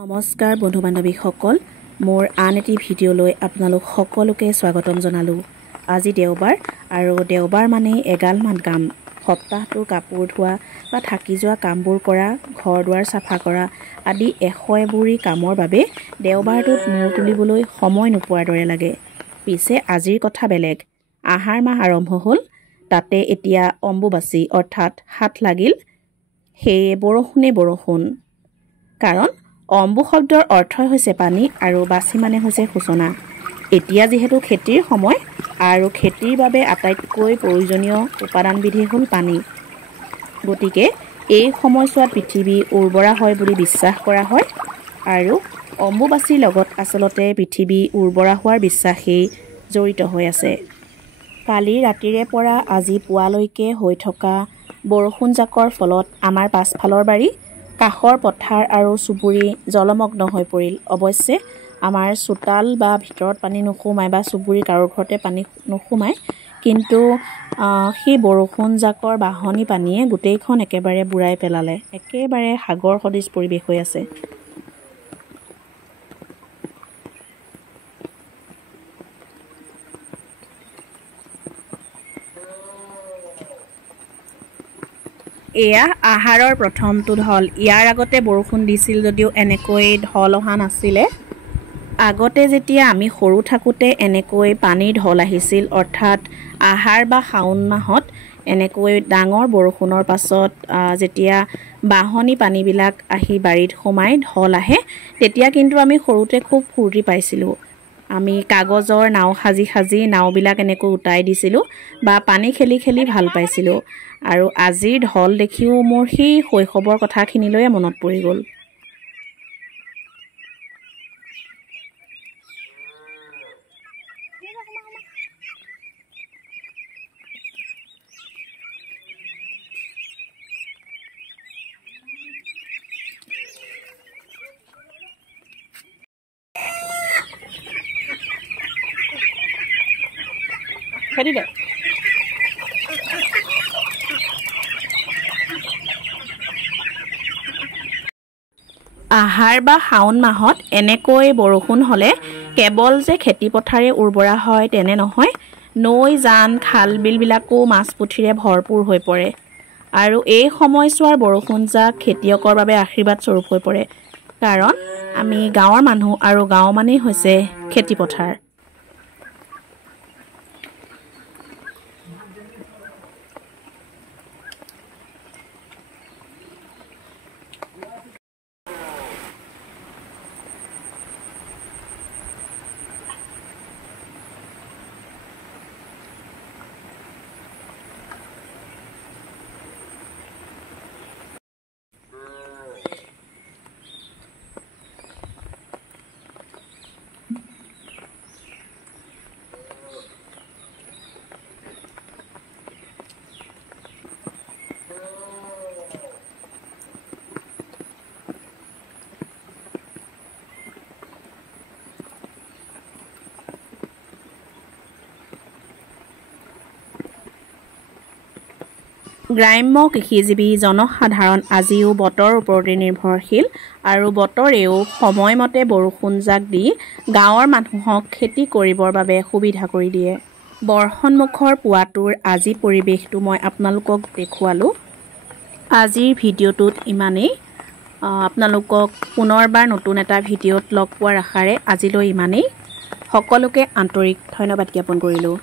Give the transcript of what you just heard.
নমস্কাৰ বন্ধু বান্ধৱীসকল, মোৰ আন এটি ভিডিঅ'লৈ আপোনালোক সকলোকে স্বাগতম জনালোঁ। আজি দেওবাৰ আৰু দেওবাৰ মানে এগালমান কাম, সপ্তাহটোৰ কাপোৰ ধোৱা বা থাকি যোৱা কামবোৰ কৰা, ঘৰ দুৱাৰ চাফা কৰা আদি এশএবুৰি কামৰ বাবে দেওবাৰটোত মূৰ তুলিবলৈ সময় নোপোৱাৰ দৰে লাগে। পিছে আজিৰ কথা বেলেগ। আহাৰ মাহ আৰম্ভ হ'ল, তাতে এতিয়া অম্বুবাচী অৰ্থাৎ হাত লাগিল। সেয়ে বৰষুণে বৰষুণ। কাৰণ অম্বু শব্দৰ অৰ্থই হৈছে পানী আৰু বাচি মানে হৈছে সূচনা। এতিয়া যিহেতু খেতিৰ সময় আৰু খেতিৰ বাবে আটাইতকৈ প্ৰয়োজনীয় উপাদানবিধেই হ'ল পানী। গতিকে এই সময়ছোৱাত পৃথিৱী উৰ্বৰা হয় বুলি বিশ্বাস কৰা হয় আৰু অম্বুবাচীৰ লগত আচলতে পৃথিৱী উৰ্বৰা হোৱাৰ বিশ্বাসেই জড়িত হৈ আছে। কালি ৰাতিৰে পৰা আজি পুৱালৈকে হৈ থকা বৰষুণজাকৰ ফলত আমাৰ পাছফালৰ বাৰী, কাষৰ পথাৰ আৰু চুবুৰী জলমগ্ন হৈ পৰিল। অৱশ্যে আমাৰ চোতাল বা ভিতৰত পানী নোসোমায় বা চুবুৰী কাৰো ঘৰতে পানী নোসোমায়, কিন্তু সেই বৰষুণজাকৰ বাঢ়নি পানীয়ে গোটেইখন একেবাৰে বুৰাই পেলালে। একেবাৰে সাগৰ সদৃশ পৰিৱেশ হৈ আছে। এয়া আহাৰৰ প্ৰথমটো ঢল। ইয়াৰ আগতে বৰষুণ দিছিল যদিও এনেকৈ ঢল অহা নাছিলে। আগতে যেতিয়া আমি সৰু থাকোঁতে এনেকৈ পানীৰ ঢল আহিছিল, অৰ্থাৎ আহাৰ বা শাওণ মাহত এনেকৈ ডাঙৰ বৰষুণৰ পাছত যেতিয়া বাঢ়নি পানীবিলাক আহি বাৰীত সোমাই ঢল আহে, তেতিয়া কিন্তু আমি সৰুতে খুব ফূৰ্তি পাইছিলোঁ। আমি কাগজৰ নাও সাজি সাজি নাওবিলাক এনেকৈ উটাই দিছিলোঁ বা পানী খেলি খেলি ভাল পাইছিলোঁ। আৰু আজিৰ ঢল দেখিও মোৰ সেই শৈশৱৰ কথাখিনিলৈয়ে মনত পৰি গ'ল। আহাৰ বা শাওণ মাহত এনেকৈ বৰষুণ হ'লে কেৱল যে খেতিপথাৰে উৰ্বৰা হয় তেনে নহয়, নৈ জান খাল বিলবিলাকো মাছ পুঠিৰে ভৰপূৰ হৈ পৰে। আৰু এই সময়ছোৱাৰ বৰষুণজাক খেতিয়কৰ বাবে আশীৰ্বাদ স্বৰূপ হৈ পৰে। কাৰণ আমি গাঁৱৰ মানুহ আৰু গাঁও মানেই হৈছে খেতিপথাৰ। গ্ৰাম্য কৃষিজীৱী জনসাধাৰণ আজিও বতৰৰ ওপৰতে নিৰ্ভৰশীল আৰু বতৰেও সময়মতে বৰষুণজাক দি গাঁৱৰ মানুহক খেতি কৰিবৰ বাবে সুবিধা কৰি দিয়ে। বৰ্ষণমুখৰ পুৱাটোৰ আজি পৰিৱেশটো মই আপোনালোকক দেখুৱালোঁ। আজিৰ ভিডিঅ'টোত ইমানেই। আপোনালোকক পুনৰবাৰ নতুন এটা ভিডিঅ'ত লগ পোৱাৰ আশাৰে আজিলৈ ইমানেই। সকলোকে আন্তৰিক ধন্যবাদ জ্ঞাপন কৰিলোঁ।